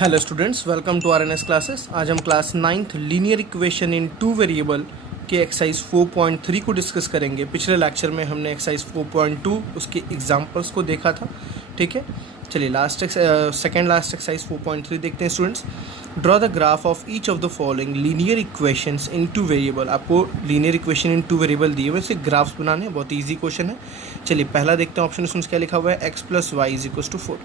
Hello students, welcome to RNS classes. आज हम class 9th linear equation in two variable के exercise 4.3 को discuss करेंगे। पिछले लेक्चर में हमने एक्सरसाइज 4.2 उसके एग्जांपल्स को देखा था। ठीक है, चलिए सेकेंड लास्ट एक्सरसाइज 4.3 देखते हैं students. Draw the graph of each of the following linear equations in two variable. आपको linear equation in two variable दिए हुए, सिर्फ ग्राफ्स बनाने हैं, बहुत ईजी क्वेश्चन है। चलिए पहला देखते हैं ऑप्शन में क्या लिखा हुआ है, x plus y is equal to 4।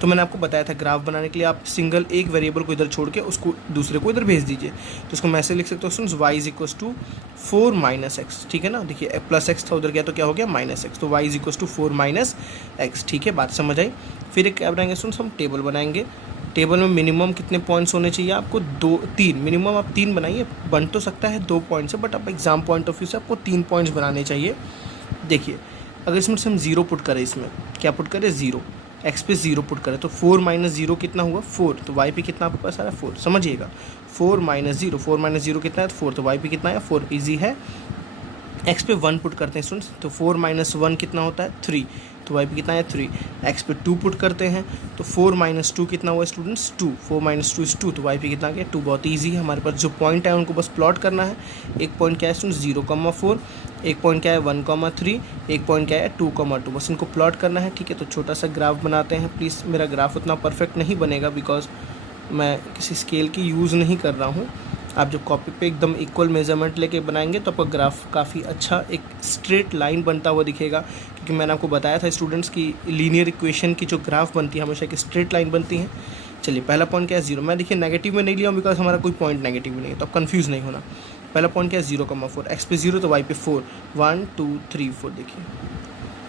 तो मैंने आपको बताया था ग्राफ बनाने के लिए आप सिंगल एक वेरिएबल को इधर छोड़ के उसको दूसरे को इधर भेज दीजिए। तो उसको मैं ऐसे लिख सकता हूँ students, y is equal to 4 minus x. ठीक है ना, देखिए प्लस एक्स था उधर गया तो क्या हो गया माइनस एक्स, तो y is equal to 4 minus x. ठीक है, बात समझ आई। फिर एक क्या बनाएंगे स्टूडेंट्स, हम टेबल बनाएंगे। टेबल में मिनिमम कितने पॉइंट्स होने चाहिए आपको, 3 मिनिमम आप 3 बनाइए। बन तो सकता है 2 पॉइंट से, बट आप एग्जाम पॉइंट ऑफ व्यू से आपको 3 पॉइंट्स बनाने चाहिए। देखिए अगर इसमें से हम 0 पुट करें, इसमें क्या पुट करें 0, एक्स पे 0 पुट करें तो 4 माइनस 0 कितना हुआ 4, तो वाई पे कितना आपके पास आ रहा है 4। समझिएगा 4 माइनस 0, 4 माइनस 0 कितना है 4, तो वाई पे कितना है 4, ईजी है। एक्स पे 1 पुट करते हैं स्टूडेंट्स, तो 4 माइनस 1 कितना होता है 3, तो वाई पे कितना है 3। एक्स पे 2 पुट करते हैं तो 4 माइनस 2 कितना हुआ स्टूडेंट्स 2, 4 माइनस 2 इज 2, तो वाई पे कितना गया 2। बहुत ईजी है, हमारे पास जो पॉइंट है उनको बस प्लॉट करना है। एक पॉइंट क्या है स्टूडेंट्स 0,4, एक पॉइंट क्या है 1,3, एक पॉइंट क्या है 2,2, बस इनको प्लॉट करना है। ठीक है, तो छोटा सा ग्राफ बनाते हैं। प्लीज़ मेरा ग्राफ उतना परफेक्ट नहीं बनेगा बिकॉज मैं किसी स्केल की यूज़ नहीं कर रहा हूँ। आप जब कॉपी पे एकदम इक्वल मेजरमेंट लेके बनाएंगे तो आपका ग्राफ काफ़ी अच्छा एक स्ट्रेट लाइन बनता हुआ दिखेगा, क्योंकि मैंने आपको बताया था स्टूडेंट्स की लीनियर इक्वेशन की जो ग्राफ बनती है हमेशा एक स्ट्रेट लाइन बनती है। चलिए पहला पॉइंट क्या है 0, मैं देखिए नेगेटिव में नहीं लिया हूँ बिकॉज हमारा कोई पॉइंट नेगेटिव नहीं है, तो आप कन्फ्यूज़ नहीं होना। पहला पॉइंट क्या है 0,4, एक्स पे 0 तो वाई पे 4, 1 2 3 4। देखिए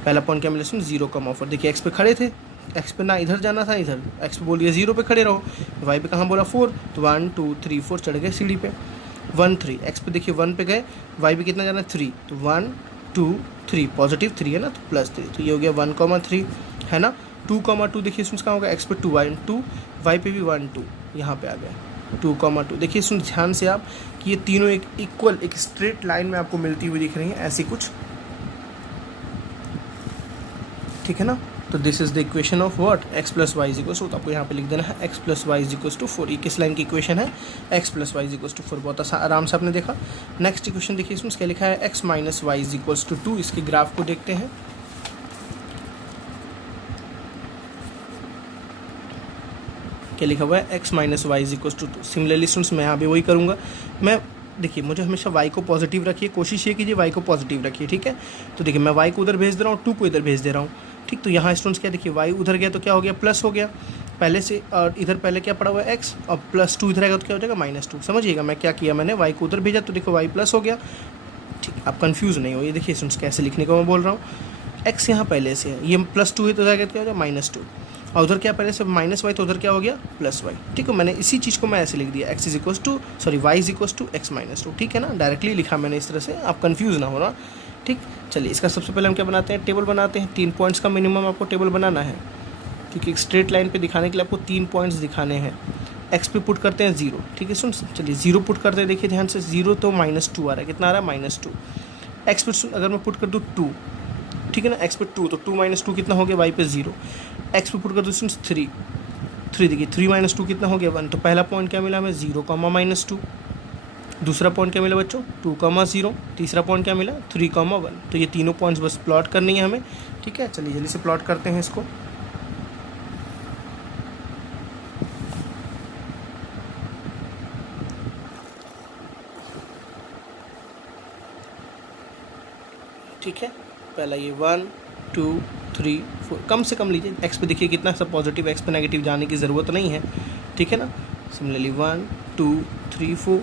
पहला पॉइंट क्या मिला सुन 0,4, देखिए एक्स पे खड़े थे, एक्स पे ना इधर जाना था, इधर एक्स पे बोलिए 0 पे खड़े रहो, वाई पे कहाँ बोला 4, तो 1 2 3 4 चढ़ गए सीढ़ी पे। 1 3, एक्स पे देखिए 1 पे गए, वाई पे कितना जाना है 3, तो 1 2 3, पॉजिटिव 3 है ना, तो +3, तो ये हो गया 1,3 है ना। 2,2 देखिए सुन कहाँ होगा, एक्स पे 2 1 2, वाई पे भी 1 2, यहाँ पे आ गया 2,2। देखिए सुन ध्यान से आप कि ये तीनों एक इक्वल एक स्ट्रेट लाइन में आपको मिलती हुई दिख रही हैं, ऐसी कुछ। ठीक है ना, तो this is the equation of what, x plus y is equal to, तो आपको यहाँ पे लिख देना है x plus y is equal to 4। ये किस लाइन की इक्वेशन है, x plus y is equal to 4। बहुत आराम से आपने देखा। नेक्स्ट इक्वेशन देखिए इसमें क्या लिखा है, x minus y is equal to 2। इसके ग्राफ को देखते हैं। क्या लिखा हुआ है, x minus y is equal to 2। Similarly students मैं यहाँ भी वही करूँगा। मैं देखिए मुझे हमेशा y को पॉजिटिव रखिए, कोशिश ये कीजिए y को पॉजिटिव रखिए। ठीक है, तो देखिए मैं y को उधर भेज दे रहा हूँ, 2 को इधर भेज दे रहा हूँ। ठीक, तो यहाँ स्टूडेंट्स क्या देखिए y उधर गया तो क्या हो गया प्लस हो गया पहले से, और इधर पहले क्या पड़ा हुआ है x, और +2 इधर आएगा तो क्या हो जाएगा -2। समझिएगा मैं क्या किया, मैंने y को उधर भेजा तो देखो y प्लस हो गया। ठीक, आप कन्फ्यूज़ नहीं हो, ये देखिए स्टूडेंट्स कैसे लिखने को मैं बोल रहा हूँ। x यहाँ पहले से है, ये +2 है तो इधर क्या हो जाएगा -2, और उधर क्या पहले से -y तो उधर क्या हो गया +y। ठीक है, मैंने इसी चीज़ को मैं ऐसे लिख दिया, x is equal to y is equal to x -2। ठीक है ना, डायरेक्टली लिखा मैंने इस तरह से, आप कंफ्यूज ना होना। ठीक, चलिए इसका सबसे पहले हम क्या बनाते हैं, टेबल बनाते हैं। 3 पॉइंट्स का मिनिमम आपको टेबल बनाना है, क्योंकि एक स्ट्रेट लाइन पे दिखाने के लिए आपको 3 पॉइंट्स दिखाने हैं। एक्स पे पुट करते हैं 0। ठीक है सुन, चलिए 0 पुट करते हैं, देखिए ध्यान से 0 तो -2 आ रहा है, कितना आ रहा है -2। एक्स पे अगर मैं पुट कर दूँ 2, ठीक है ना, एक्स पे 2 तो 2 - 2 कितना हो गया, वाई पे 0। एक्स पे पुट कर दो 3 देखिए 3 - 2 कितना हो गया 1। तो पहला पॉइंट क्या मिला हमें 0, -2। दूसरा पॉइंट क्या मिला बच्चों 2, 0। तीसरा पॉइंट क्या मिला 3, 1। तो ये तीनों पॉइंट्स बस प्लॉट करनी है हमें। ठीक है, चलिए जल्दी से प्लॉट करते हैं इसको। ठीक है, पहला ये 1 2 3 4, कम से कम लीजिए। एक्स पे देखिए कितना सब पॉजिटिव, एक्स पे नेगेटिव जाने की ज़रूरत नहीं है। ठीक है ना, सिमिलरली 1 2 3 4,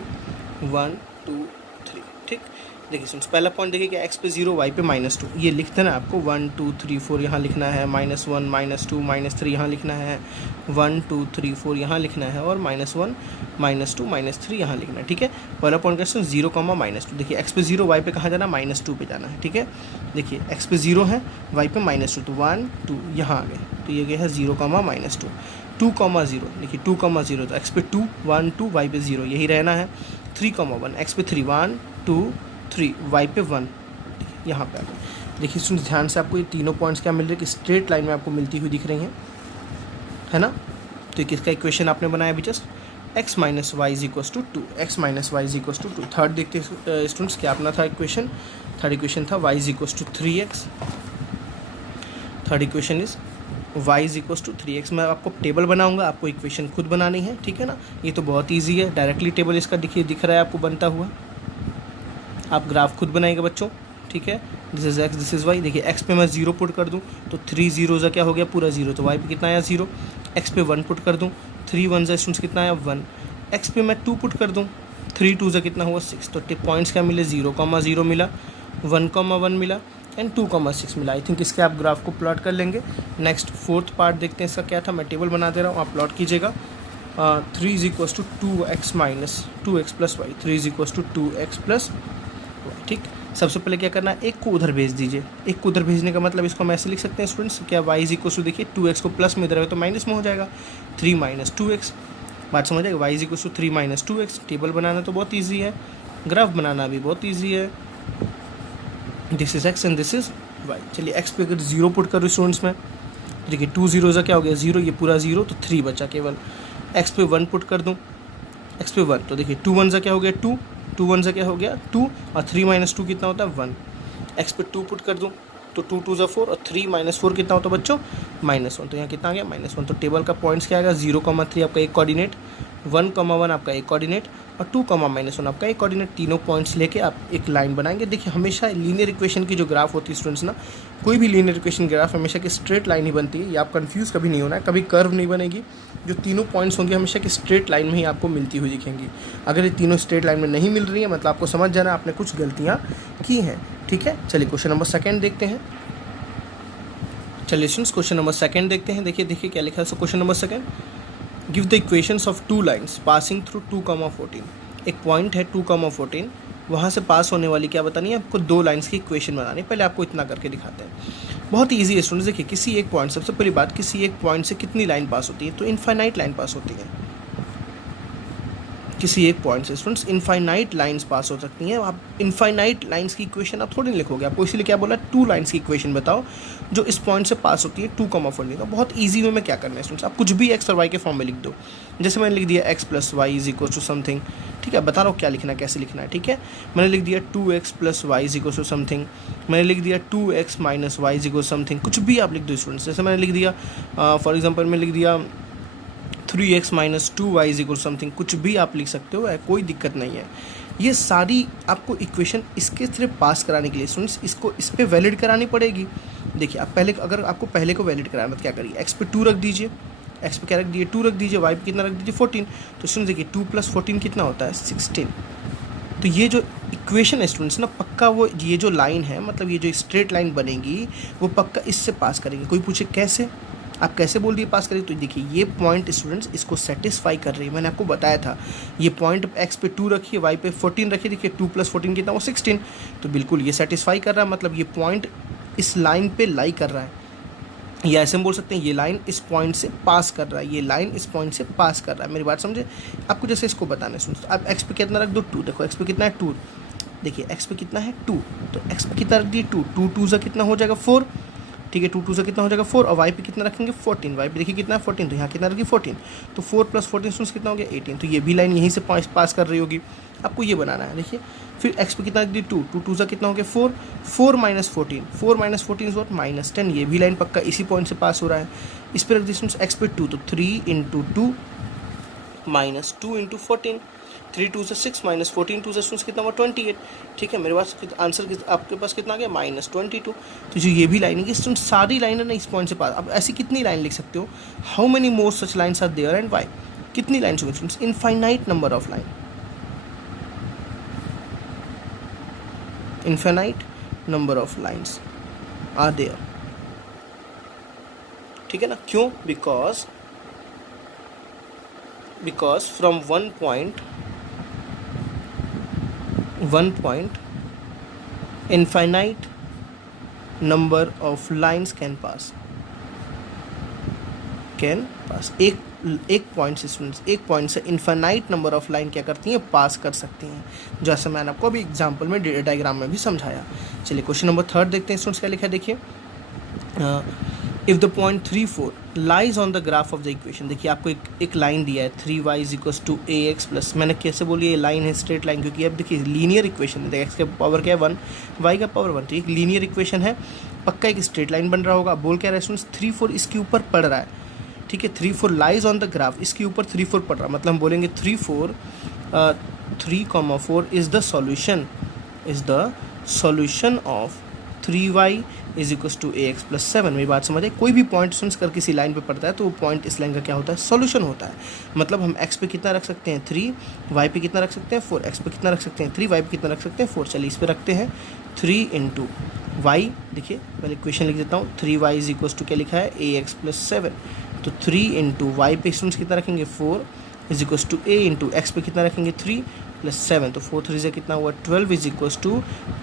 1 2 3। ठीक, देखिए सुन पहला पॉइंट देखिए कि एक्स पे 0 वाई पे -2, ये लिख देना आपको। 1 2 3 4 यहाँ लिखना है, -1 -2 -3 यहाँ लिखना है, 1 2 3 4 यहाँ लिखना है, और -1 -2 -3 यहाँ लिखना है। ठीक है, पहला पॉइंट क्वेश्चन 0, -2। देखिए एक्स पे 0 वाई पे कहाँ जाना, -2 पे जाना है। ठीक है, देखिए एक्स पे 0 है, वाई पे -2, तो 1 2 यहाँ आ गए, तो ये गया है 0, -2। 2, 0 देखिए 2, 0 तो एक्स पे 2 1 2, वाई पे 0 यही रहना है। 3, 1 एक्स पे 3 1 2 3, वाई पे 1 यहाँ पे आ गए। देखिए सुन ध्यान से, आपको ये तीनों पॉइंट्स क्या मिल रहे हैं कि स्ट्रेट लाइन में आपको मिलती हुई दिख रही हैं, है ना। तो किसका इक्वेशन आपने बनाया अभी just, x minus y is equals to 2, x minus y is equals to 2। Third देखते स्टूडेंट्स क्या अपना था इक्वेशन, थर्ड इक्वेशन था y is equals to 3x। Third equation is y is equals to 3x। मैं आपको टेबल बनाऊंगा, आपको इक्वेशन खुद बनानी है, ठीक है ना। ये तो बहुत ईजी है, डायरेक्टली टेबल इसका दिख रहा है आपको बनता हुआ। आप ग्राफ खुद बनाएंगे बच्चों, ठीक है। This is x, this is y। देखिए x पे मैं 0 पुट कर दूँ तो 3 0 ज़ा क्या हो गया, पूरा 0। तो y पे कितना आया 0। x पे 1 पुट कर दूँ, 3 1 ज़ा स्टूडेंट्स कितना आया 1। x पे मैं 2 पुट कर दूँ, 3 2 ज़ा कितना हुआ 6। तो पॉइंट्स क्या मिले, 0,0 मिला, 1,1 मिला एंड 2,6 मिला। आई थिंक इसके आप ग्राफ को प्लॉट कर लेंगे। नेक्स्ट फोर्थ पार्ट देखते हैं इसका क्या था, मैं टेबल बना दे रहा हूँ, आप प्लॉट कीजिएगा। 3 is equals to 2x minus 2x plus y, 3 is equals to 2x plus y, ठीक। सबसे पहले क्या करना है, एक को उधर भेज दीजिए। एक को उधर भेजने का मतलब इसको हम ऐसे लिख सकते हैं स्टूडेंट्स, क्या y इज इक्वल्स टू, देखिए 2x को प्लस में इधर है तो माइनस में हो जाएगा, 3 माइनस 2x। बात समझ आएगा, y is equals to 3 minus 2x। Table बनाना तो बहुत ईजी है, ग्राफ बनाना भी बहुत ईजी है। This is x and this is y। चलिए x पे अगर 0 पुट करो स्टूडेंट्स में, देखिए 2 0 सा क्या हो गया 0, ये पूरा 0, तो 3 बचा केवल। x पे 1 पुट कर दूँ, x पे 1, तो देखिए 2 1 सा क्या हो गया 2, 2 1 सा क्या हो गया 2, और 3 माइनस 2 कितना होता है 1। x पे 2 पुट कर दूँ तो 2 2 ज़ा 4, और 3 माइनस 4 कितना होता है बच्चों -1। तो यहाँ कितना आ गया -1। तो टेबल का पॉइंट्स क्या आएगा, 0,3 आपका एक कोऑर्डिनेट, 1,1 आपका एक कोऑर्डिनेट और 2, -1 आपका एक कोऑर्डिनेट। तीनों पॉइंट्स लेके आप एक लाइन बनाएंगे। देखिए हमेशा लीनियर इक्वेशन की जो ग्राफ होती है स्टूडेंट्स ना, कोई भी लीनियर इक्वेशन ग्राफ हमेशा की स्ट्रेट लाइन ही बनती है। ये आप कंफ्यूज कभी नहीं होना है, कभी कर्व नहीं बनेगी। जो तीनों पॉइंट्स होंगे हमेशा की स्ट्रेट लाइन में ही आपको मिलती हुई दिखेंगी। अगर ये तीनों स्ट्रेट लाइन में नहीं मिल रही है मतलब आपको समझ जाना आपने कुछ गलतियाँ की हैं, ठीक है। चलिए क्वेश्चन नंबर 2 देखते हैं। चलिए स्टूडेंट्स क्वेश्चन नंबर 2 देखते हैं। देखिए क्या लिखा है question number 2। Give the equations of 2 lines passing through 2,14। एक पॉइंट है 2,14, वहाँ से पास होने वाली क्या बतानी है आपको, 2 लाइन्स की इक्वेशन बनानी है। पहले आपको इतना करके दिखाते हैं, बहुत ईजी है स्टूडेंट्स। देखिए किसी एक पॉइंट, सबसे पहली बात, किसी एक पॉइंट से कितनी लाइन पास होती है, तो इनफाइनाइट लाइन पास होती है। किसी एक पॉइंट से स्टूडेंट्स इनफाइनाइट लाइंस पास हो सकती हैं। आप इनफाइनाइट लाइंस की इक्वेशन आप थोड़ी नहीं लिखोगे, आपको इसीलिए क्या बोला 2 लाइंस की इक्वेशन बताओ जो इस पॉइंट से पास होती है 2,14। तो बहुत ईजी वे में क्या करना है स्टूडेंट्स, आप कुछ भी एक्स और वाई के फॉर्म में लिख दो। जैसे मैंने लिख दिया x plus y is equal to something, ठीक है, बता रहा हूँ क्या लिखना है, कैसे लिखना है, ठीक है। मैंने लिख दिया 2x plus y is equal to something, मैंने लिख दिया 2x minus y is equal something, कुछ भी आप लिख दो स्टूडेंट्स। जैसे मैंने लिख दिया फॉर एग्जाम्पल मैं लिख दिया 3x minus 2y is equal something, कुछ भी आप लिख सकते हो, कोई दिक्कत नहीं है। ये सारी आपको इक्वेशन इसके सिर्फ पास कराने के लिए स्टूडेंट्स इसको इस पर वैलिड करानी पड़ेगी। देखिए आप पहले, अगर आपको पहले को वैलिड कराना तो क्या करिए, x पे 2 रख दीजिए, x पे क्या रख दिए 2 रख दीजिए, y पे कितना रख दीजिए 14। तो स्टूडेंट्स देखिए 2 + 14 कितना होता है 16। तो ये जो इक्वेशन है स्टूडेंट्स ना, पक्का वो ये जो लाइन है, मतलब ये जो स्ट्रेट लाइन बनेगी वो पक्का इससे पास करेंगे। कोई पूछे कैसे, आप कैसे बोल दिए पास करें, तो देखिए ये पॉइंट स्टूडेंट्स इसको सेटिस्फाई कर रही है। मैंने आपको बताया था ये पॉइंट x पे 2 रखिए, y पे 14 रखिए, देखिए 2 + 14 कितना वो 16। तो बिल्कुल ये सेटिस्फाई कर रहा है, मतलब ये पॉइंट इस लाइन पे लाई कर रहा है, या ऐसे हम बोल सकते हैं ये लाइन इस पॉइंट से पास कर रहा है, ये लाइन इस पॉइंट से पास कर रहा है। मेरी बात समझे, आपको जैसे इसको बताना है सुन, आप x पे कितना रख दो 2, देखो x पे कितना है 2, देखिए x पे कितना है 2, तो x पे कितना रख दिए 2, 2 2 ज़ा कितना हो जाएगा 4, ठीक है, 2 2 से कितना हो जाएगा 4, और y पे कितना रखेंगे 14, y पे देखिए कितना है 14, तो यहाँ कितना रखिए 14, तो 4 + 14 सुन कितना हो गया 18। तो ये भी लाइन यहीं से पास कर रही होगी, आपको ये बनाना है। देखिए फिर x पे कितना रख दिए 2, 2 2 से कितना हो गया 4, 4 - 14, 4 - 14 इज व्हाट -10। ये भी लाइन पक्का इसी पॉइंट से पास हो रहा है। इस पर रख दिए x पे 2, तो 3 × 2 - 2 × 14, 3 2 से 6 - 14 2 से कितना हुआ 28, ठीक है। मेरे पास आंसर आपके पास कितना आ गया -22। तो जो ये भी लाइन है कि सारी लाइन है ना इस पॉइंट से पास। अब ऐसी कितनी लाइन लिख सकते हो, how many more such lines are there and why, कितनी लाइन होंगी students, infinite number of line, infinite number of lines are there, ठीक है ना। क्यों, because from one point infinite number of lines can pass। एक point से students, एक point से इनफाइनाइट नंबर ऑफ लाइन क्या करती हैं, पास कर सकती हैं, जैसे मैंने आपको अभी एग्जांपल में डायग्राम में भी समझाया। चलिए क्वेश्चन नंबर 3 देखते हैं स्टूडेंट्स क्या लिखा है। देखिए if the point 3 4 lies on the graph of the equation, देखिए आपको एक लाइन दिया है 3y = ax प्लस, मैंने कैसे बोली ये लाइन है स्ट्रेट लाइन, क्योंकि अब देखिए लीनियर इक्वेशन है, x का पावर क्या है 1, y का पावर 1, तो एक लीनियर इक्वेशन है, पक्का एक स्ट्रेट लाइन बन रहा होगा। बोल क्या रहा है 3 4 इसके ऊपर पड़ रहा है, ठीक है। 3 4 लाइज ऑन द ग्राफ, इसके ऊपर 3 4 पड़ रहा है, मतलब हम बोलेंगे 3 4 is the solution of 3y = ax + 7। मेरी बात समझ है, कोई भी पॉइंट सुन कर किसी लाइन पे पड़ता है तो वो पॉइंट इस लाइन का क्या होता है, सॉल्यूशन होता है। मतलब हम x पे कितना रख सकते हैं 3, y पे कितना रख सकते हैं 4, x पे कितना रख सकते हैं 3, y पे कितना रख सकते हैं 4। चलिए इस पे रखते हैं 3 × y, देखिए पहले इक्वेशन लिख देता हूँ, 3y = क्या लिखा है ax + 7, तो 3 × y पे स्टूडेंट्स कितना रखेंगे 4 = a × x पे कितना रखेंगे 3 + 7, तो 4 3 से कितना हुआ 12 =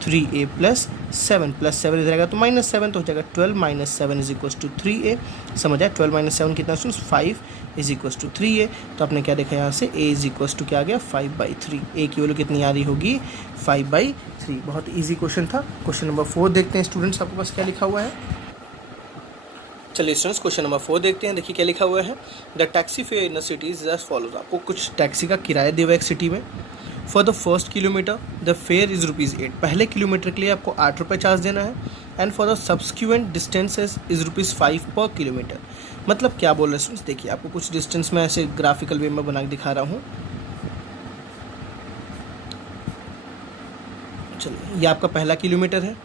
3a + 7 + 7 इधर आएगा तो -7, तो हो जाएगा 12 - 7 = 3a। समझ आया, 12 - 7 कितना स्टूडेंट्स 5 = 3a। तो आपने क्या देखा यहाँ से a = क्या आ गया 5/3, a की वैल्यू कितनी आ रही होगी 5/3। बहुत ईजी क्वेश्चन था। क्वेश्चन नंबर 4 देखते हैं स्टूडेंट्स, आपके पास क्या लिखा हुआ है। चलिए स्टूडेंट्स क्वेश्चन नंबर 4 देखते हैं। देखिए क्या लिखा हुआ है, the taxi fare in the city is as follows. आपको कुछ टैक्सी का किराया दिया हुआ है एक सिटी में। For the first kilometre the fair is ₹8, पहले किलोमीटर के लिए आपको 8 रुपये चार्ज देना है। And for the subsequent distances is ₹5 पर किलोमीटर। मतलब क्या बोल रहे हैं स्टूडेंट्स, देखिए आपको कुछ डिस्टेंस में ऐसे ग्राफिकल वे में बना के दिखा रहा हूँ। चलिए ये आपका पहला किलोमीटर है,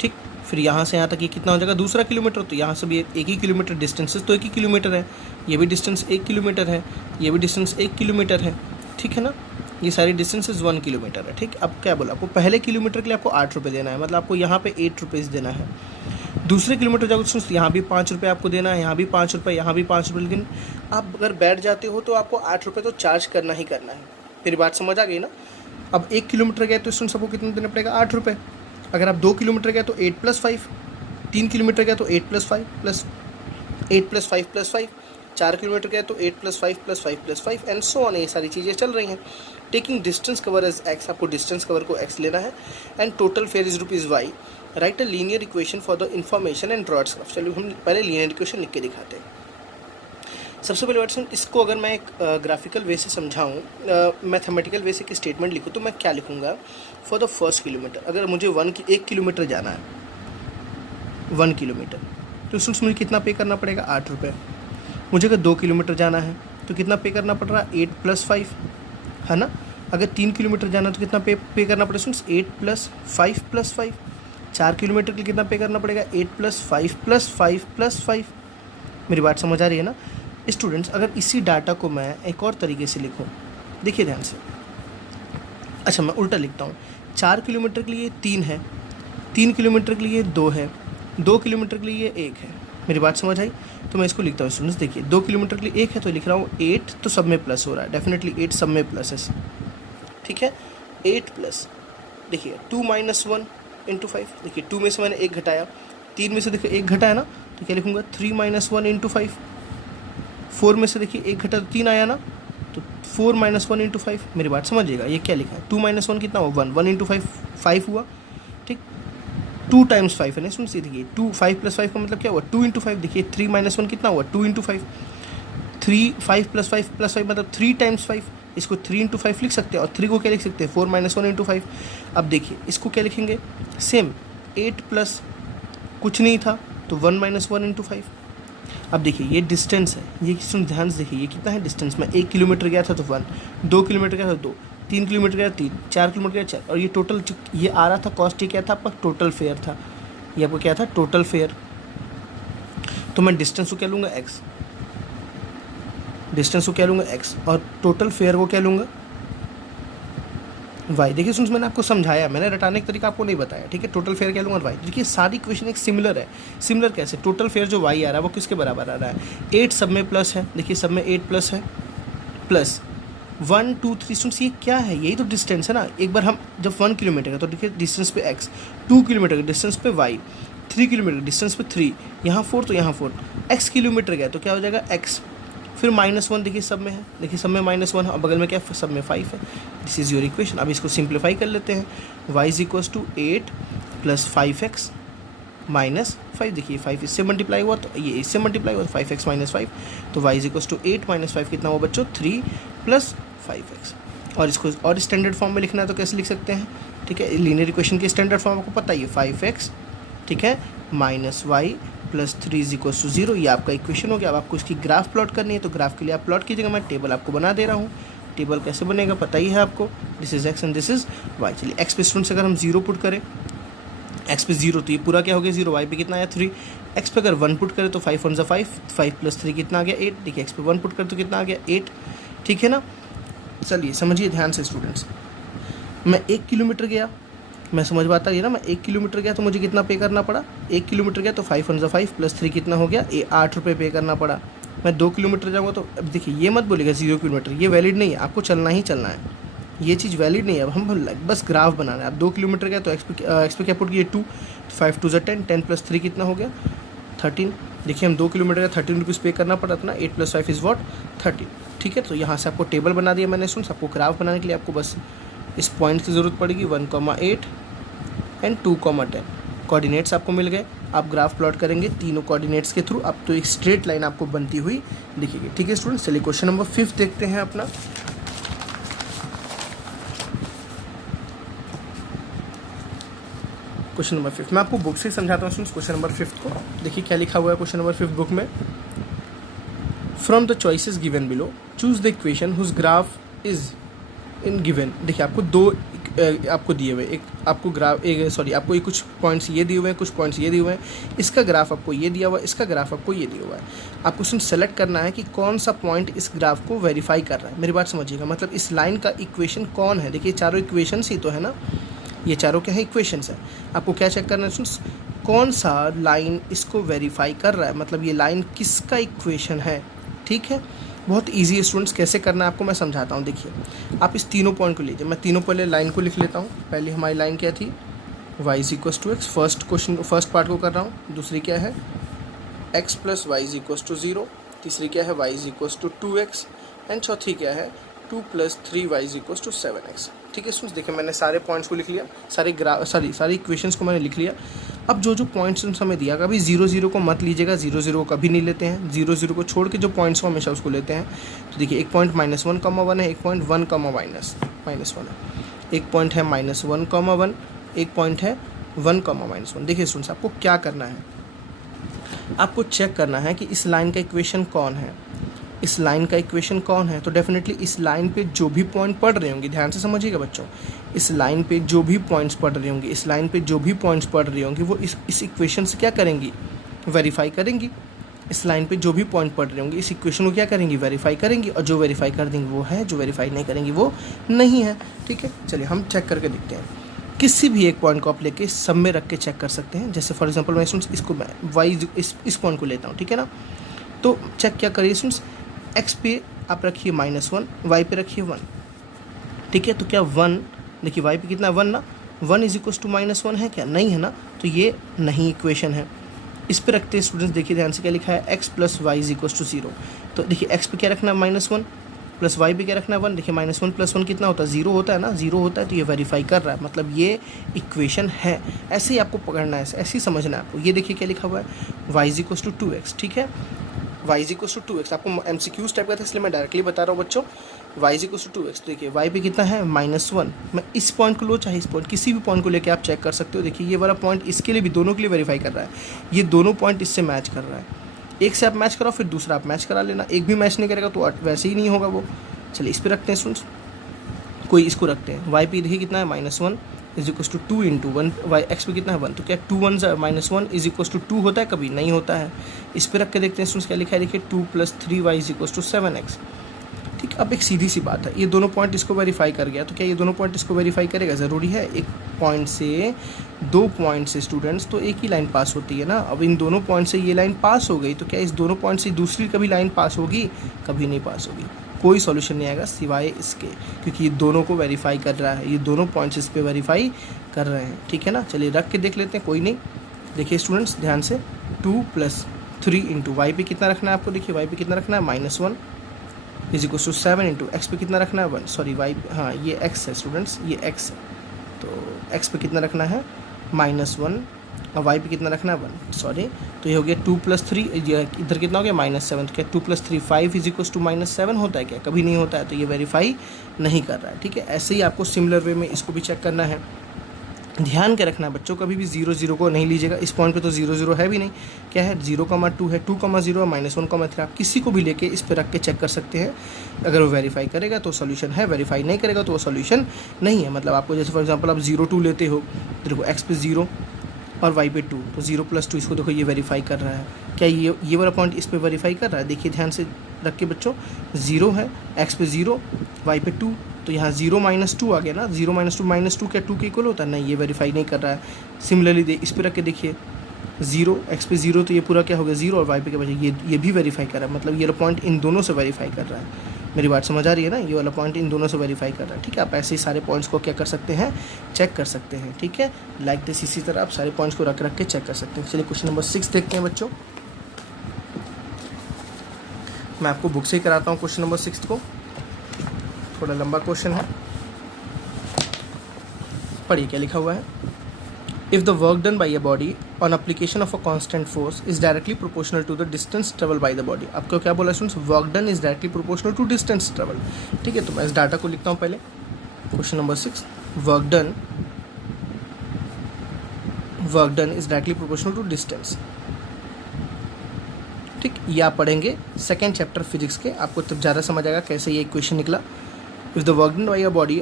ठीक। फिर यहाँ से यहाँ तक ये कितना हो जाएगा दूसरा किलोमीटर, तो यहाँ से भी एक ही किलोमीटर डिस्टेंसेस तो 1 ही किलोमीटर है, ये भी डिस्टेंस 1 किलोमीटर है, ये भी डिस्टेंस 1 किलोमीटर है, ठीक है ना। ये सारी डिस्टेंसेस 1 किलोमीटर है, ठीक। अब क्या बोला आपको, पहले किलोमीटर के लिए आपको 8 रुपये देना है, मतलब आपको यहाँ पे 8 रुपीज़ देना है। दूसरे किलोमीटर जाओगे तो यहाँ भी 5 रुपये आपको देना है, यहाँ भी 5 रुपये, यहाँ भी 5 रुपये। लेकिन आप अगर बैठ जाते हो तो आपको 8 रुपये तो चार्ज करना ही करना है। फिर बात समझ आ गई ना। अब 1 किलोमीटर गए तो इसमें सबको कितना देना पड़ेगा 8 रुपये। अगर आप 2 किलोमीटर गए तो 8 + 5, 3 किलोमीटर गए तो 8 + 5 + 8 + 5 + 5, 4 किलोमीटर गए तो 8 + 5 + 5 + 5 एंड सो ऑन। ये सारी चीज़ें चल रही हैं। Taking distance cover as x, आपको डिस्टेंस कवर को x लेना है। And total fare is ₹y। Right a linear equation for the information and draw its graph. चलिए हम पहले लीनियर इक्वेशन लिख के दिखाते हैं। सबसे पहले बात इसको अगर मैं एक ग्राफिकल वे से समझाऊँ, मैथमेटिकल वे से एक स्टेटमेंट लिखूँ तो मैं क्या लिखूँगा, फॉर द फर्स्ट किलोमीटर। अगर मुझे 1 किलोमीटर जाना है, 1 किलोमीटर, तो उसमें मुझे कितना पे करना पड़ेगा 8 रुपये। मुझे अगर 2 किलोमीटर जाना है तो कितना पे करना पड़ रहा है 8 + 5, है ना। अगर 3 किलोमीटर जाना है तो कितना पे करना पड़ेगा 8 + 5 + 5। 4 किलोमीटर के लिए कितना पे करना पड़ेगा 8 + 5 + 5 + 5। मेरी बात समझ आ रही है ना स्टूडेंट्स। अगर इसी डाटा को मैं एक और तरीके से लिखूं, देखिए ध्यान से। अच्छा मैं उल्टा लिखता हूँ, 4 किलोमीटर के लिए 3 है, 3 किलोमीटर के लिए 2 है, 2 किलोमीटर के लिए 1 है। मेरी बात समझ आई। तो मैं इसको लिखता हूँ स्टूडेंट्स, देखिए 2 किलोमीटर के लिए 1 है तो लिख रहा हूँ 8, तो सब में प्लस हो रहा है, डेफिनेटली 8 सब में प्लस है, ठीक है। 8 प्लस देखिए 2 - 1 × 5, देखिए 2 में से मैंने 1 घटाया, 3 में से देखिए 1 घटाया ना, तो क्या लिखूँगा 3 - 1 × 5। 4 में से देखिए 1 घटा तो 3 आया ना, तो 4 - 1 × 5। मेरी बात समझिएगा, ये क्या लिखा है 2 - 1 कितना हुआ 1, 1 × 5 5 हुआ, ठीक। 2 × 5 है ना, सुन देखिए 2 5 + 5 का मतलब क्या हुआ 2 × 5। देखिए 3 - 1 कितना हुआ 2 × 5, 3 5 + 5 + 5 मतलब 3 × 5। इसको 3 × 5 लिख सकते हैं, और 3 को क्या लिख सकते हैं 4 - 1 × 5। अब देखिए इसको क्या लिखेंगे सेम 8 प्लस कुछ नहीं था तो 1 - 1 × 5। अब देखिए ये डिस्टेंस है, ये सुन ध्यान से देखिए ये कितना है डिस्टेंस में। 1 किलोमीटर गया था तो 1, 2 किलोमीटर गया था 2, 3 किलोमीटर गया 3, 4 किलोमीटर गया 4, और ये टोटल ये आ रहा था कॉस्ट, ये क्या था आपका टोटल फेयर था, ये आपको क्या था टोटल फेयर। तो मैं डिस्टेंस को क्या लूँगा x, डिस्टेंस को क्या लूँगा x, और टोटल फेयर को क्या लूँगा y। देखिए सुन मैंने आपको समझाया, मैंने रटाने का तरीका आपको नहीं बताया, ठीक है। टोटल फेयर क्या लूँगा y। देखिए सारी इक्वेशन एक सिमिलर है। सिमिलर कैसे, टोटल फेयर जो y आ रहा है वो किसके बराबर आ रहा है 8 सब में प्लस है, देखिए सब में 8 प्लस है, प्लस 1 2 3। सुन ये क्या है, यही तो डिस्टेंस है ना। एक बार हम जब 1 किलोमीटर का तो देखिए डिस्टेंस पे x, 2 किलोमीटर का डिस्टेंस पे y, 3 किलोमीटर डिस्टेंस पे 3, यहाँ 4 तो यहाँ 4, x किलोमीटर गया तो क्या हो जाएगा x, फिर -1 देखिए सब में है, देखिए सब में -1 है, और बगल में क्या है सब में 5 है। This is your equation. अब इसको सिंप्लीफाई कर लेते हैं, y = 8 + 5x -5। देखिए 5 इससे मल्टीप्लाई हुआ तो ये इससे मल्टीप्लाई हुआ, 5x - 5, तो y = 8 - 5 कितना हुआ बच्चों, 3 + 5x। और इसको और स्टैंडर्ड फॉर्म में लिखना है तो कैसे लिख सकते हैं, ठीक है, लीनियर इक्वेशन की स्टैंडर्ड फॉर्म आपको पता ही है, 5x, ठीक है, -y + 3 = 0। ये आपका इक्वेशन हो गया। अब आपको इसकी ग्राफ प्लॉट करनी है तो ग्राफ के लिए आप प्लॉट कीजिएगा, मैं टेबल आपको बना दे रहा हूँ। टेबल कैसे बनेगा पता ही है आपको, this is x and this is y। चलिए x पे स्टूडेंट्स अगर हम 0 पुट करें, x पे 0 तो ये पूरा क्या हो गया 0, y पे कितना आया 3, x पे अगर 1 पुट करें तो 5 1 = 5, 5 + 3 कितना आ गया 8। देखिए x पे 1 पुट करें तो कितना आ गया 8, ठीक है ना। चलिए समझिए ध्यान से स्टूडेंट्स, मैं 1 किलोमीटर गया, मैं समझ पाता है ना, मैं 1 किलोमीटर गया तो मुझे कितना पे करना पड़ा, 1 किलोमीटर गया तो 5 1 = 5 + 3 कितना हो गया, 8 रुपये पे करना पड़ा। मैं 2 किलोमीटर जाऊँगा तो अब देखिए ये मत बोलिएगा 0 किलोमीटर, ये वैलिड नहीं है, आपको चलना ही चलना है, ये चीज़ वैलिड नहीं है। अब हम बस ग्राफ बनाना है। आप 2 किलोमीटर गया तो एक्स पे क्या पुट किए 2, 5 2 = 10, 10 + 3 कितना हो गया 13। देखिए हम 2 किलोमीटर का 13 रुपीज़ पे करना पड़ा था ना, 8 + 5 = 13, ठीक है। तो यहाँ से आपको टेबल बना दिया मैंने स्टूडेंट्स। आपको ग्राफ बनाने के लिए आपको बस इस पॉइंट की ज़रूरत पड़ेगी, 1,8 एंड 2,10 कोऑर्डिनेट्स आपको मिल गए। आप ग्राफ प्लॉट करेंगे तीनों कोऑर्डिनेट्स के थ्रू, अब तो एक स्ट्रेट लाइन आपको बनती हुई दिखेगी, ठीक है स्टूडेंट्स। चलिए क्वेश्चन नंबर 5 देखते हैं अपना। क्वेश्चन नंबर 5 मैं आपको बुक से समझाता हूँ स्टूडेंट्स। क्वेश्चन नंबर 5 को देखिए क्या लिखा हुआ है क्वेश्चन नंबर 5 बुक में। From the choices given below choose the equation whose graph is in given. देखिए आपको दो आपको दिए हुए, एक आपको ग्राफ आपको ये कुछ पॉइंट्स ये दिए हुए हैं, कुछ पॉइंट्स ये दिए हुए हैं, इसका ग्राफ आपको ये दिया हुआ है, इसका ग्राफ आपको ये दिया हुआ है। आपको उसमें सेलेक्ट करना है कि कौन सा पॉइंट इस ग्राफ को वेरीफाई कर रहा है। मेरी बात समझिएगा, मतलब इस लाइन का इक्वेशन कौन है। देखिए चारों इक्वेशंस ही तो है ना, ये चारों क्या है इक्वेशंस है। आपको क्या चेक करना है, कौन सा लाइन इसको वेरीफाई कर रहा है, मतलब ये लाइन किसका इक्वेशन है, ठीक है। बहुत इजी है स्टूडेंट्स, कैसे करना है आपको मैं समझाता हूँ। देखिए आप इस तीनों पॉइंट को लीजिए, मैं तीनों पहले लाइन को लिख लेता हूँ। पहली हमारी लाइन क्या थी, y = x, फर्स्ट पार्ट को कर रहा हूँ। दूसरी क्या है x + y = 0, तीसरी क्या है y = 2x, एंड चौथी क्या है 2 + 3y = 7x, ठीक है स्टूडेंट्स। देखिए मैंने सारे पॉइंट्स को लिख लिया, सारी इक्वेशंस को मैंने लिख लिया। अब जो पॉइंट्स हमें दिया, कभी 0 0 को मत लीजिएगा, 0 0 को कभी नहीं लेते हैं, 0 0 को छोड़ के जो पॉइंट्स हो हमेशा उसको लेते हैं। तो देखिए एक पॉइंट -1,1 है, एक पॉइंट 1, -1 है, एक पॉइंट है -1,1, एक पॉइंट है 1, -1। देखिए स्टूडेंट्स आपको क्या करना है, आपको चेक करना है कि इस लाइन का इक्वेशन कौन है, इस लाइन का इक्वेशन कौन है। तो डेफिनेटली इस लाइन पे जो भी पॉइंट पढ़ रहे होंगे, ध्यान से समझिएगा बच्चों, इस लाइन पे जो भी पॉइंट्स पढ़ रहे होंगे, इस लाइन पे जो भी पॉइंट्स पढ़ रहे होंगे वो इस इक्वेशन से क्या करेंगी, वेरीफाई करेंगी। इस लाइन पे जो भी पॉइंट पढ़ रहे होंगे इस इक्वेशन को क्या करेंगी, वेरीफाई करेंगी, और जो वेरीफाई कर देंगे वो है, जो वेरीफाई नहीं करेंगी वो नहीं है, ठीक है। चलिए हम चेक करके देखते हैं। किसी भी एक पॉइंट को आप लेके सब में रख के चेक कर सकते हैं। जैसे फॉर एग्जांपल मैं इसको वाई इस पॉइंट को लेता हूँ, ठीक है ना। तो चेक क्या करिए स्टूडेंट्स, x पे आप रखिए -1, y पे रखिए 1, ठीक है। तो क्या 1, देखिए y पे कितना 1 ना, 1 = -1 है क्या, नहीं है ना, तो ये नहीं इक्वेशन है। इस पे रखते हैं स्टूडेंट्स, देखिए ध्यान से क्या लिखा है, x + y = 0। तो देखिए x पे क्या रखना है -1, प्लस y पे क्या रखना है 1। देखिए -1 + 1 कितना होता है, 0 होता है ना, 0 होता है, तो ये वेरीफाई कर रहा है, मतलब ये इक्वेशन है। ऐसे ही आपको पकड़ना है, ऐसे ही समझना है आपको। ये देखिए क्या लिखा हुआ है, y = 2x, ठीक है, y = 2x। आपको MCQs टाइप का था इसलिए मैं डायरेक्टली बता रहा हूँ बच्चों, y = 2x। देखिए y पे कितना है -1, मैं इस पॉइंट को लो चाहे इस पॉइंट, किसी भी पॉइंट को लेके आप चेक कर सकते हो। देखिए ये वाला पॉइंट इसके लिए भी, दोनों के लिए वेरीफाई कर रहा है, ये दोनों पॉइंट इससे मैच कर रहा है। एक से आप मैच कराओ फिर दूसरा आप मैच करा लेना, एक भी मैच नहीं करेगा तो वैसे ही नहीं होगा वो। चलिए इस पर रखते हैं स्टूडेंट्स, कोई इसको रखते हैं, y पे देखिए कितना है -1 = 2 × 1, y x पे कितना है 1, तो क्या 2 1 -1 = 2 होता है, कभी नहीं होता है। इस पे रख के देखते हैं स्टूडेंट्स क्या लिखा है, देखिए 2 + 3y = 7x, ठीक। अब एक सीधी सी बात है, ये दोनों पॉइंट इसको वेरीफाई कर गया, तो क्या ये दोनों पॉइंट इसको वेरीफाई करेगा, ज़रूरी है। एक पॉइंट से, 2 पॉइंट से स्टूडेंट्स तो एक ही लाइन पास होती है ना। अब इन दोनों पॉइंट से ये लाइन पास हो गई, तो क्या इस दोनों पॉइंट से दूसरी कभी लाइन पास होगी, कभी नहीं पास होगी। कोई सॉल्यूशन नहीं आएगा सिवाय इसके, क्योंकि ये दोनों को वेरीफाई कर रहा है, ये दोनों पॉइंट्स इस पे वेरीफाई कर रहे हैं, ठीक है ना। चलिए रख के देख लेते हैं, कोई नहीं। देखिए स्टूडेंट्स ध्यान से, 2 + 3 × y पे कितना रखना है आपको, देखिए y पे कितना रखना है -1 = 7 × x पे कितना रखना है 1, सॉरी y, हाँ ये x है स्टूडेंट्स, ये x है, तो x पे कितना रखना है -1 और वाई पे कितना रखना है 1, सॉरी, तो ये हो गया 2 + 3, इधर कितना हो गया -7, तो क्या 2 + 3 5 इज इक्वल टू -7 होता है क्या? कभी नहीं होता है, तो ये वेरीफाई नहीं कर रहा है। ठीक है, ऐसे ही आपको सिमिलर वे में इसको भी चेक करना है। ध्यान के रखना है बच्चों, कभी भी 0 0 को नहीं लीजिएगा। इस पॉइंट पे तो 0 0 है भी नहीं, क्या है 0,2 है, 2,0 और -1,3, आप किसी को भी लेके इस पे रख के चेक कर सकते हैं। अगर वो वेरीफाई करेगा तो सोल्यूशन है, वेरीफाई नहीं करेगा तो वो सोल्यूशन नहीं है। मतलब आपको जैसे फॉर एग्जांपल आप 0 2 लेते हो, तो देखो x पे 0 और y पे 2, तो 0 + 2 इसको देखो ये वेरीफाई कर रहा है। क्या ये वाला पॉइंट इस पे वेरीफाई कर रहा है? देखिए ध्यान से रख के बच्चों, 0 है, x पे 0, y पे 2, तो यहाँ 0 - 2 आ गया ना। 0 - 2 क्या 2 के इक्वल होता है? नहीं, ये वेरीफाई नहीं कर रहा है। सिमिलरली इस पे रख के देखिए, 0 x पे 0, तो ये पूरा क्या हो गया 0, और y पे क्या बचा, ये भी वेरीफाई कर रहा है। मतलब ये वाला पॉइंट इन दोनों से वेरीफाई कर रहा है। मेरी बात समझ आ रही है ना? ये वाला पॉइंट इन दोनों से वेरीफाई कर रहा है। ठीक है, आप ऐसे ही सारे पॉइंट्स को क्या कर सकते हैं, चेक कर सकते हैं। ठीक है, लाइक दिस, इसी तरह आप सारे पॉइंट्स को रख के चेक कर सकते हैं। चलिए क्वेश्चन नंबर 6 देखते हैं बच्चों। मैं आपको बुक से ही कराता हूँ क्वेश्चन नंबर 6 को, थोड़ा लंबा क्वेश्चन है, पढ़िए क्या लिखा हुआ है। If the work done by a body on application of a constant force is directly proportional to the distance travel by the body. आपको क्या बोला students, work done is directly proportional to distance travel. ठीक है, तो मैं इस data को लिखता हूँ पहले। Question number 6, work done is directly proportional to distance. ठीक, ये आप पढ़ेंगे सेकेंड चैप्टर फिजिक्स के, आपको तब ज़्यादा समझ आएगा कैसे ये इक्वेशन निकला। If the work done by a body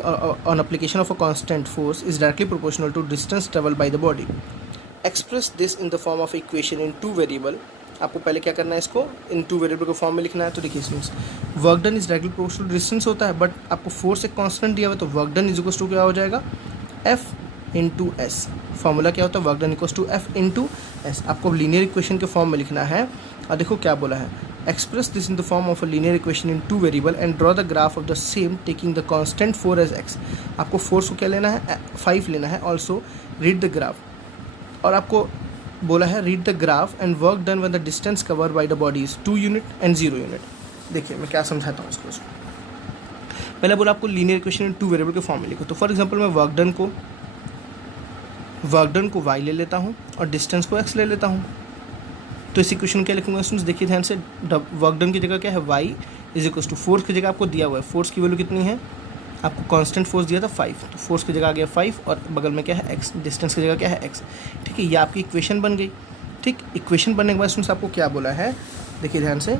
on application of a constant force is directly proportional to distance traveled by the body, express this in the form of equation in two variable। आपको पहले क्या करना है, इसको in two variable के form में लिखना है। तो देखिए students, work done is directly proportional to distance होता है, बट आपको फोर्स एक कांस्टेंट दिया हुआ है, तो work done is equal to क्या हो जाएगा, F × S। फॉर्मूला क्या होता है, work done equal to F × S। आपको लीनियर इक्वेशन के फॉर्म में लिखना है। और देखो क्या बोला है, express this in the form of a linear equation in two variable and draw the graph of the same taking the constant 4 as x। आपको फोर्स को क्या लेना है, 5 लेना है। ऑल्सो रीड द ग्राफ, और आपको बोला है read the graph and work done when the distance cover by the body is 2 unit and 0 unit. देखिए मैं क्या समझाता हूँ इसको। पहले बोला आपको linear equation in two variable के फॉर्म में लिखो। तो फॉर एग्जाम्पल मैं वर्क डन को y ले लेता हूँ और डिस्टेंस को x ले लेता हूँ। तो इस इक्वेशन क्या लिखूंगा स्टूडेंट्स, देखिए ध्यान से, वर्क डन की जगह क्या है, y is equal to force की जगह आपको दिया हुआ है, फोर्स की वैल्यू कितनी है, आपको कांस्टेंट फोर्स दिया था 5, तो फोर्स की जगह आ गया 5 और बगल में क्या है x, डिस्टेंस की जगह क्या है x। ठीक है, ये आपकी इक्वेशन बन गई। ठीक, इक्वेशन बनने के बाद स्टूडेंट्स आपको क्या बोला है, देखिए ध्यान से,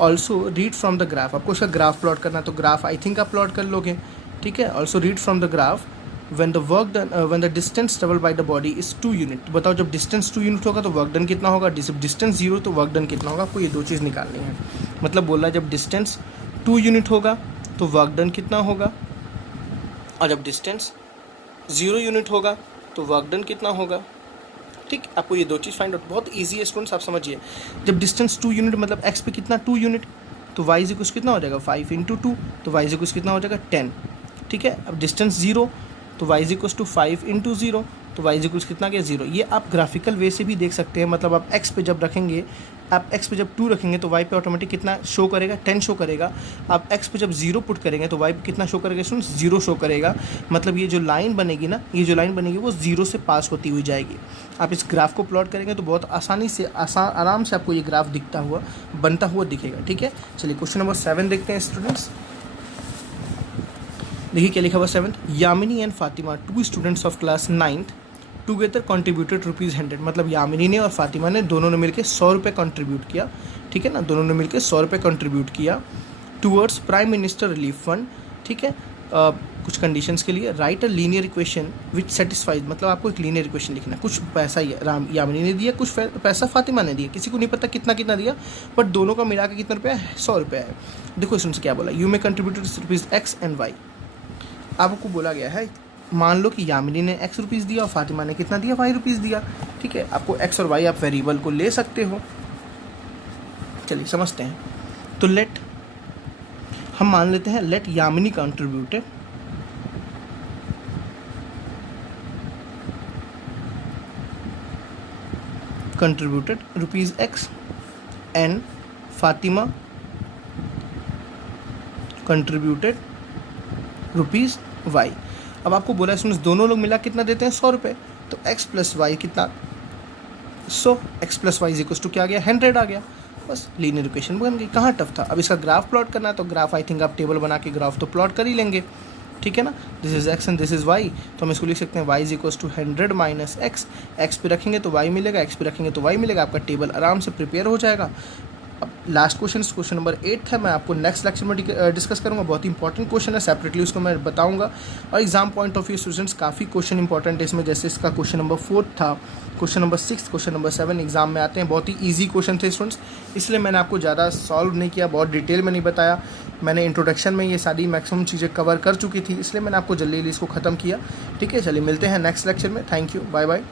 also read from the graph. आपको इसका ग्राफ प्लॉट करना है, तो ग्राफ आई थिंक आप प्लॉट कर लोगे। ठीक है, also read from the graph when the distance traveled by the body is 2 unit. तो बताओ जब डिस्टेंस 2 यूनिट होगा तो वर्क डन कितना होगा, डिस्टेंस 0 तो वर्क डन कितना होगा। आपको ये दो चीज़ निकालनी है। मतलब बोल रहा है जब डिस्टेंस 2 यूनिट होगा तो वर्क डन कितना होगा, और जब डिस्टेंस 0 यूनिट होगा तो वर्क डन कितना होगा। ठीक, आपको ये दो चीज़ फाइंड आउट, बहुत ईजी है स्टूडेंट्स, आप समझिए। जब डिस्टेंस 2 यूनिट मतलब एक्स पे कितना 2 यूनिट, तो वाई इज कितना हो जाएगा 5 × 2, तो वाई इज कितना हो जाएगा 10। ठीक है, अब डिस्टेंस 0 तो y इज इक्वल टू 5 × 0, तो y इज इक्वल कितना गया 0। ये आप ग्राफिकल वे से भी देख सकते हैं। मतलब आप x पे जब रखेंगे, आप x पे जब 2 रखेंगे तो y पे ऑटोमेटिक कितना शो करेगा, 10 शो करेगा। आप x पे जब 0 पुट करेंगे तो y पे कितना शो करेगा स्टूडेंट्स, 0 शो करेगा। मतलब ये जो लाइन बनेगी ना, ये जो लाइन बनेगी वो 0 से पास होती हुई जाएगी। आप इस ग्राफ को प्लॉट करेंगे तो बहुत आसानी से आराम से आपको ये ग्राफ दिखता हुआ बनता हुआ दिखेगा। ठीक है, चलिए क्वेश्चन नंबर 7 देखते हैं स्टूडेंट्स। देखिए क्या लिखा हुआ 7th, Yamini and Fatima 2 students of class 9th together contributed ₹100। मतलब यामिनी ने और फातिमा ने दोनों ने मिलकर 100 रुपये कॉन्ट्रीब्यूट किया। ठीक है ना, दोनों ने मिलकर 100 रुपये कॉन्ट्रीब्यूट किया towards prime minister relief fund. ठीक है, कुछ कंडीशंस के लिए right a linear equation which satisfies. मतलब आपको एक लीनियर इक्वेशन लिखना है। कुछ पैसा यामिनी ने दिया, कुछ पैसा फातिमा ने दिया, किसी को नहीं पता कितना कितना दिया, बट दोनों का मिला के कितना रुपया है, 100 रुपये है। देखो इसमें क्या बोला, you may contributed ₹X and Y। आपको बोला गया है, मान लो कि यामिनी ने x रुपीज़ दिया और फातिमा ने कितना दिया, y रुपीज़ दिया। ठीक है, आपको x और y आप वेरिएबल को ले सकते हो। चलिए समझते हैं। तो हम मान लेते हैं let Yamini contributed ₹X and Fatima contributed ₹Y। अब आपको बोला इसमें दोनों लोग मिला कितना देते हैं, 100 रुपये। तो x प्लस वाई कितना, so x plus y equals to क्या आ गया, 100 आ गया। बस लीनियर इक्वेशन बन गई। कहाँ टफ था। अब इसका ग्राफ प्लॉट करना है तो ग्राफ आई थिंक आप टेबल बना के ग्राफ तो प्लॉट कर ही लेंगे, ठीक है ना। This is x and this is y, तो हम इसको लिख सकते हैं y is equals to 100 minus x. X पे रखेंगे तो y मिलेगा, एक्स पे रखेंगे तो y मिलेगा। आपका टेबल आराम से प्रिपेयर हो जाएगा। अब लास्ट क्वेश्चन नंबर 8 है, मैं आपको नेक्स्ट लेक्चर में डिस्कस करूंगा। बहुत ही इंपॉर्टेंट क्वेश्चन है, सेपरेटली उसको मैं बताऊंगा। और exam point of view students काफ़ी क्वेश्चन इंपॉर्टेंट है इसमें, जैसे इसका क्वेश्चन नंबर 4 था, question number 6, question number 7 exam में आते हैं। बहुत ही ईजी क्वेश्चन थे स्टूडेंट्स, इसलिए मैंने आपको ज़्यादा सॉल्व नहीं किया, बहुत डिटेल में नहीं बताया। मैंने इंट्रोडक्शन में ये सारी मैक्सिमम चीज़ें कवर कर चुकी थी, इसलिए मैंने आपको जल्दी इसको ख़त्म किया। ठीक है, चलिए मिलते हैं नेक्स्ट लेक्चर में। Thank you, bye bye.